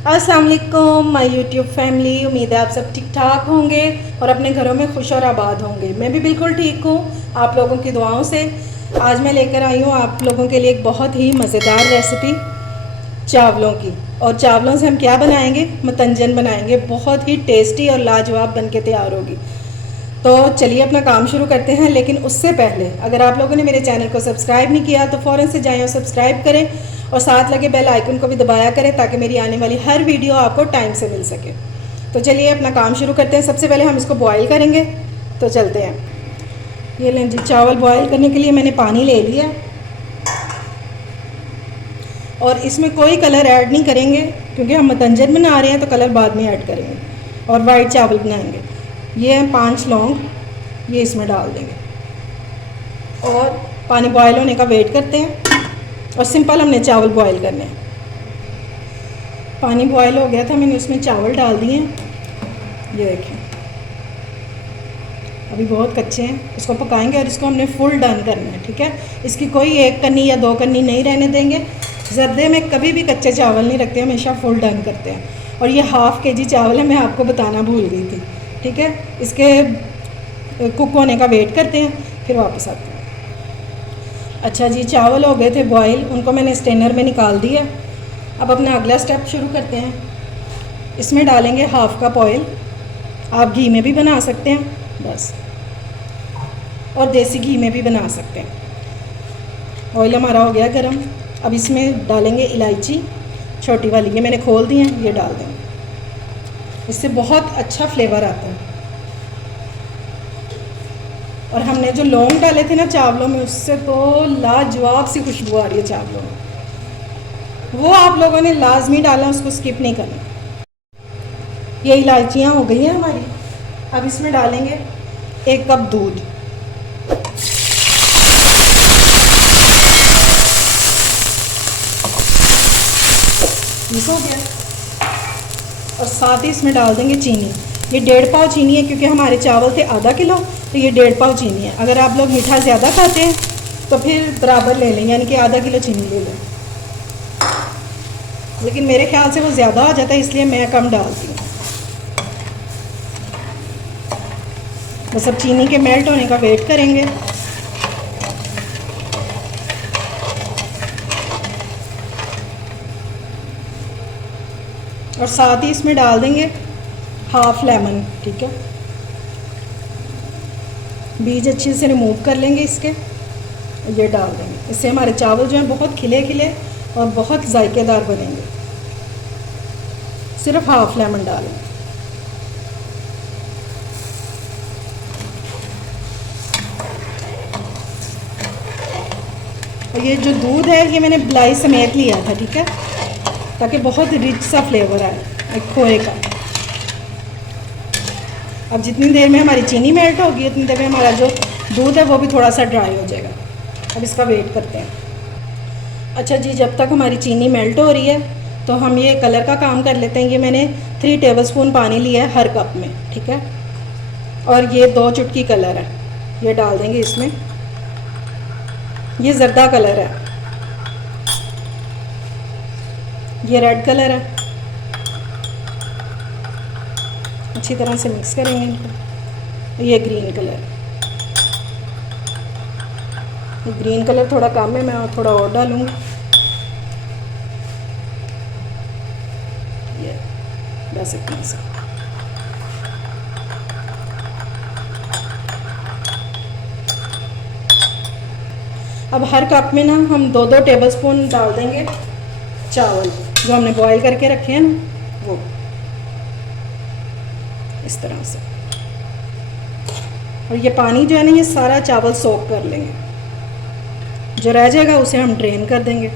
अस्सलाम वालेकुम my YouTube family. उम्मीद है आप सब ठीक ठाक होंगे और अपने घरों में खुश और आबाद होंगे। मैं भी बिल्कुल ठीक हूँ आप लोगों की दुआओं से। आज मैं लेकर आई हूँ आप लोगों के लिए एक बहुत ही मज़ेदार रेसिपी चावलों की। और चावलों से हम क्या बनाएंगे, मतंजन बनाएंगे। बहुत ही टेस्टी और लाजवाब बन के तैयार होगी। तो चलिए अपना काम शुरू करते हैं। लेकिन उससे पहले अगर आप लोगों ने मेरे चैनल को सब्सक्राइब नहीं किया तो फ़ौरन से जाएं और सब्सक्राइब करें और साथ लगे बेल आइकन को भी दबाया करें ताकि मेरी आने वाली हर वीडियो आपको टाइम से मिल सके। तो चलिए अपना काम शुरू करते हैं। सबसे पहले हम इसको बॉयल करेंगे, तो चलते हैं। ये लें जी, चावल बॉयल करने के लिए मैंने पानी ले लिया और इसमें कोई कलर ऐड नहीं करेंगे क्योंकि हम मतंजन बना रहे हैं, तो कलर बाद में ऐड करेंगे और वाइट चावल बनाएंगे। ये हैं 5 लौंग, ये इसमें डाल देंगे और पानी बॉयल होने का वेट करते हैं। और सिंपल हमने चावल बॉयल करने हैं। पानी बॉयल हो गया था, मैंने उसमें चावल डाल दिए हैं। ये देखिए अभी बहुत कच्चे हैं, इसको पकाएंगे और इसको हमने फुल डन करना है। ठीक है, इसकी कोई 1 कन्नी या 2 कन्नी नहीं रहने देंगे। जर्दे में कभी भी कच्चे चावल नहीं रखते, हमेशा फुल डन करते हैं। और ये हाफ़ kg चावल है, मैं आपको बताना भूल गई थी। ठीक है, इसके कुक होने का वेट करते हैं, फिर वापस आते हैं। अच्छा जी, चावल हो गए थे बॉयल, उनको मैंने स्ट्रेनर में निकाल दिया। अब अपना अगला स्टेप शुरू करते हैं। इसमें डालेंगे 1/2 कप ऑयल। आप घी में भी बना सकते हैं बस, और देसी घी में भी बना सकते हैं। ऑयल हमारा हो गया गरम। अब इसमें डालेंगे इलायची छोटी वाली, ये मैंने खोल दी है, ये डाल देंगे। इससे बहुत अच्छा फ्लेवर आता है। और हमने जो लौंग डाले थे ना चावलों में, उससे तो लाजवाब सी खुशबू आ रही है चावलों में। वो आप लोगों ने लाजमी डालना, उसको स्किप नहीं करना। ये इलायचियाँ हो गई हैं हमारी। अब इसमें डालेंगे 1 कप दूध। मिक्स हो गया। और साथ ही इसमें डाल देंगे चीनी। ये 1.5 पाव चीनी है क्योंकि हमारे चावल थे आधा किलो, तो ये 1.5 पाव चीनी है। अगर आप लोग मीठा ज़्यादा खाते हैं तो फिर बराबर ले लें, यानी कि आधा किलो चीनी ले लें। लेकिन मेरे ख्याल से वो ज़्यादा हो जाता है, इसलिए मैं कम डालती हूँ। बस अब चीनी के मेल्ट होने का वेट करेंगे। और साथ ही इसमें डाल देंगे 1/2 लेमन। ठीक है, बीज अच्छे से रिमूव कर लेंगे इसके, ये डाल देंगे। इससे हमारे चावल जो हैं बहुत खिले खिले और बहुत जायकेदार बनेंगे। सिर्फ 1/2 लेमन डालें। और ये जो दूध है ये मैंने बिलाई समेत लिया था, ठीक है, ताकि बहुत रिच सा फ्लेवर आए एक खोए का। अब जितनी देर में हमारी चीनी मेल्ट होगी उतनी देर में हमारा जो दूध है वो भी थोड़ा सा ड्राई हो जाएगा। अब इसका वेट करते हैं। अच्छा जी, जब तक हमारी चीनी मेल्ट हो रही है तो हम ये कलर का काम कर लेते हैं। ये मैंने 3 टेबलस्पून पानी लिया है हर कप में। ठीक है, और ये 2 चुटकी कलर है, ये डाल देंगे इसमें। ये जर्दा कलर है, ये रेड कलर है। अच्छी तरह से मिक्स करेंगे इनको। ये ग्रीन कलर, ये ग्रीन कलर थोड़ा कम है, मैं थोड़ा और डालूँगी। ये बस इतना सा। अब हर कप में ना हम 2-2 टेबलस्पून डाल देंगे चावल जो हमने बॉईल करके रखे हैं ना, वो इस तरह से। और ये पानी जो है ना, ये सारा चावल सोक कर लेंगे। जो रह जाएगा उसे हम ड्रेन कर देंगे।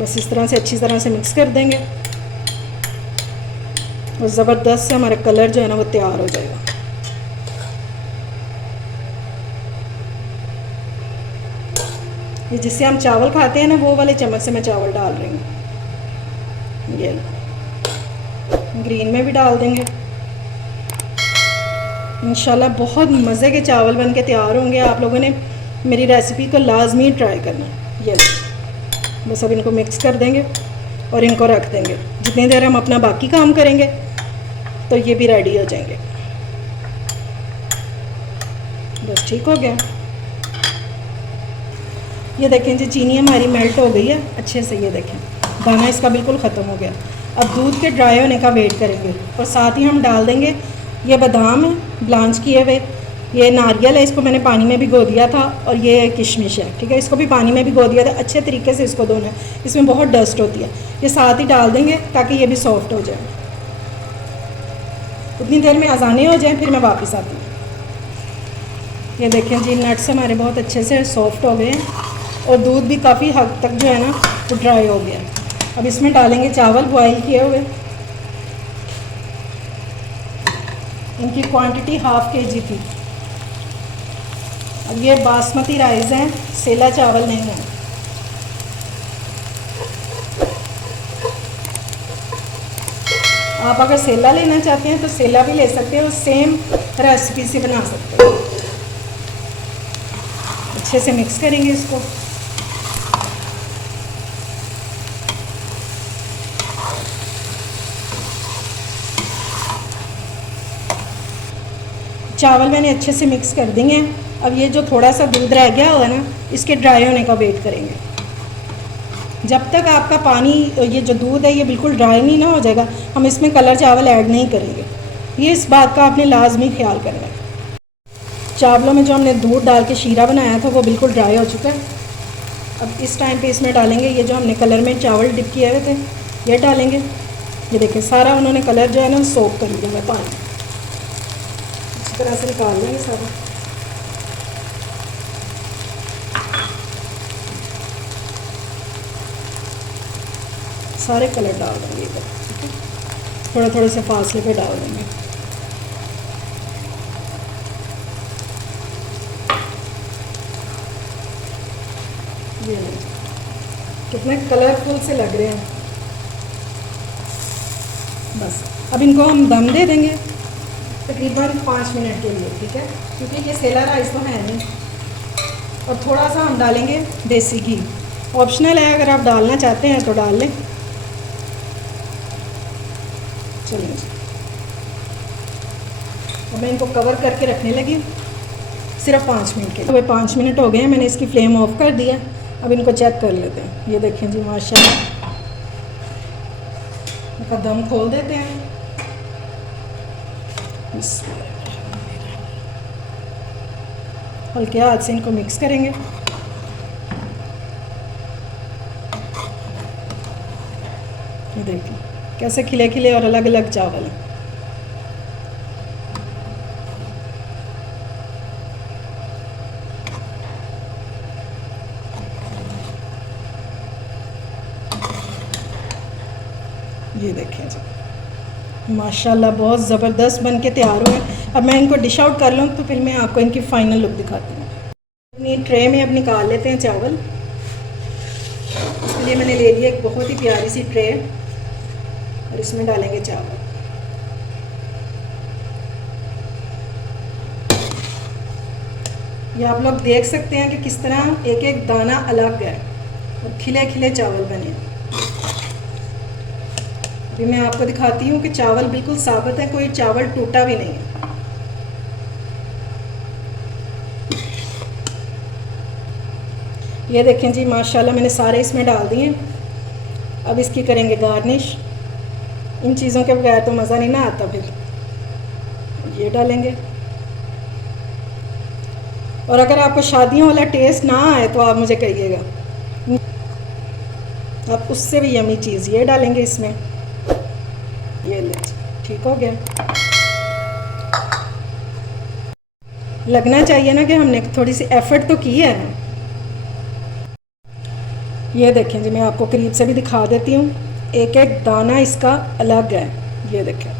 बस इस तरह से अच्छी तरह से मिक्स कर देंगे और ज़बरदस्त से हमारा कलर जो है ना वो तैयार हो जाएगा। ये जिससे हम चावल खाते हैं ना, वो वाले चम्मच से मैं चावल डाल रही हूँ। ये ग्रीन में भी डाल देंगे। इंशाल्लाह बहुत मज़े के चावल बन के तैयार होंगे। आप लोगों ने मेरी रेसिपी को लाजमी ट्राई करना। ये बस अब इनको मिक्स कर देंगे और इनको रख देंगे। जितनी देर हम अपना बाकी काम करेंगे तो ये भी रेडी हो जाएंगे। बस ठीक हो गया। ये देखें जी चीनी हमारी मेल्ट हो गई है अच्छे से। ये देखें दाना इसका बिल्कुल ख़त्म हो गया। अब दूध के ड्राई होने का वेट करेंगे और साथ ही हम डाल देंगे ये बादाम है ब्लांच किए हुए, ये नारियल है, इसको मैंने पानी में भिगो दिया था, और ये किशमिश है, ठीक है, इसको भी पानी में भिगो दिया था। अच्छे तरीके से इसको धोना है, इसमें बहुत डस्ट होती है। ये साथ ही डाल देंगे ताकि ये भी सॉफ्ट हो जाए। उतनी देर में अजाने हो जाए फिर मैं वापस आती हूँ। ये देखें जी नट्स हमारे बहुत अच्छे से सॉफ्ट हो गए हैं और दूध भी काफ़ी हद तक जो है ना वो ड्राई हो गया। अब इसमें डालेंगे चावल बॉयल किए हुए। इनकी क्वांटिटी ½ kg थी। अब ये बासमती राइस हैं, सेला चावल नहीं है। आप अगर सेला लेना चाहते हैं तो सेला भी ले सकते हैं और सेम रेसिपी से बना सकते हैं। अच्छे से मिक्स करेंगे इसको। चावल मैंने अच्छे से मिक्स कर दिए हैं। अब ये जो थोड़ा सा दूध रह गया होगा ना, इसके ड्राई होने का वेट करेंगे। जब तक आपका पानी, ये जो दूध है ये बिल्कुल ड्राई नहीं ना हो जाएगा, हम इसमें कलर चावल ऐड नहीं करेंगे। ये इस बात का आपने लाजमी ख्याल करना है। चावलों में जो हमने दूध डाल के शीरा बनाया था वो बिल्कुल ड्राई हो चुका है। अब इस टाइम पे इसमें डालेंगे ये जो हमने कलर में चावल डिप किए हुए थे, ये डालेंगे। ये देखें सारा उन्होंने कलर जो है ना सोक कर दिया है पानी। इस तरह से निकाल लेंगे सारा। सारे कलर डाल देंगे इधर, ठीक है, थोड़े थोड़े से फासले पे डाल देंगे। ये कितने कलरफुल से लग रहे हैं। बस अब इनको हम दम दे देंगे तकरीबन 5 मिनट के लिए, ठीक है, क्योंकि ये सेला राइस तो है नहीं। और थोड़ा सा हम डालेंगे देसी घी, ऑप्शनल है, अगर आप डालना चाहते हैं तो डाल लें। चलिए अब मैं इनको कवर करके रखने लगी सिर्फ 5 मिनट के लिए। 5 मिनट हो गए हैं, मैंने इसकी फ्लेम ऑफ कर दिया। अब इनको चेक कर लेते हैं। ये देखें जी माशाल्लाह, इनका दम खोल देते हैं। हल्के हाथ से इनको मिक्स करेंगे। ये देखिए कैसे खिले खिले और अलग अलग चावल हैं। ये देखें जी माशाल्लाह बहुत ज़बरदस्त बन के तैयार हुए। अब मैं इनको डिश आउट कर लूँ तो फिर मैं आपको इनकी फ़ाइनल लुक दिखाती हूँ। अपनी ट्रे में अब निकाल लेते हैं चावल। इसके लिए मैंने ले लिया एक बहुत ही प्यारी सी ट्रे और इसमें डालेंगे चावल। ये आप लोग देख सकते हैं कि किस तरह एक एक दाना अलग है और खिले खिले चावल बने। अभी मैं आपको दिखाती हूँ कि चावल बिल्कुल साबित है, कोई चावल टूटा भी नहीं है। ये देखें जी माशाल्लाह मैंने सारे इसमें डाल दिए। अब इसकी करेंगे गार्निश। इन चीज़ों के बगैर तो मज़ा नहीं ना आता। फिर ये डालेंगे। और अगर आपको शादियों वाला टेस्ट ना आए तो आप मुझे कहिएगा। अब उससे भी यमी चीज़ ये डालेंगे इसमें। ये ले, ठीक हो गया। लगना चाहिए ना कि हमने थोड़ी सी एफर्ट तो की है ना। ये देखें जी मैं आपको करीब से भी दिखा देती हूँ। एक एक दाना इसका अलग है। ये देखें,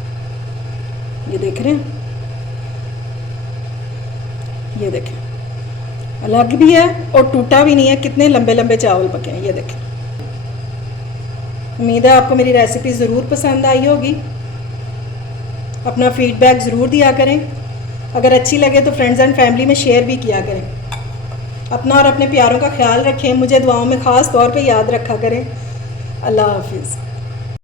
ये देख रहे हैं, ये देखें अलग भी है और टूटा भी नहीं है। कितने लंबे लंबे चावल पके हैं। ये देखें। उम्मीद है आपको मेरी रेसिपी ज़रूर पसंद आई होगी। अपना फीडबैक ज़रूर दिया करें। अगर अच्छी लगे तो फ्रेंड्स एंड फैमिली में शेयर भी किया करें। अपना और अपने प्यारों का ख्याल रखें, मुझे दुआओं में ख़ास तौर पे याद रखा करें। अल्लाह हाफिज़।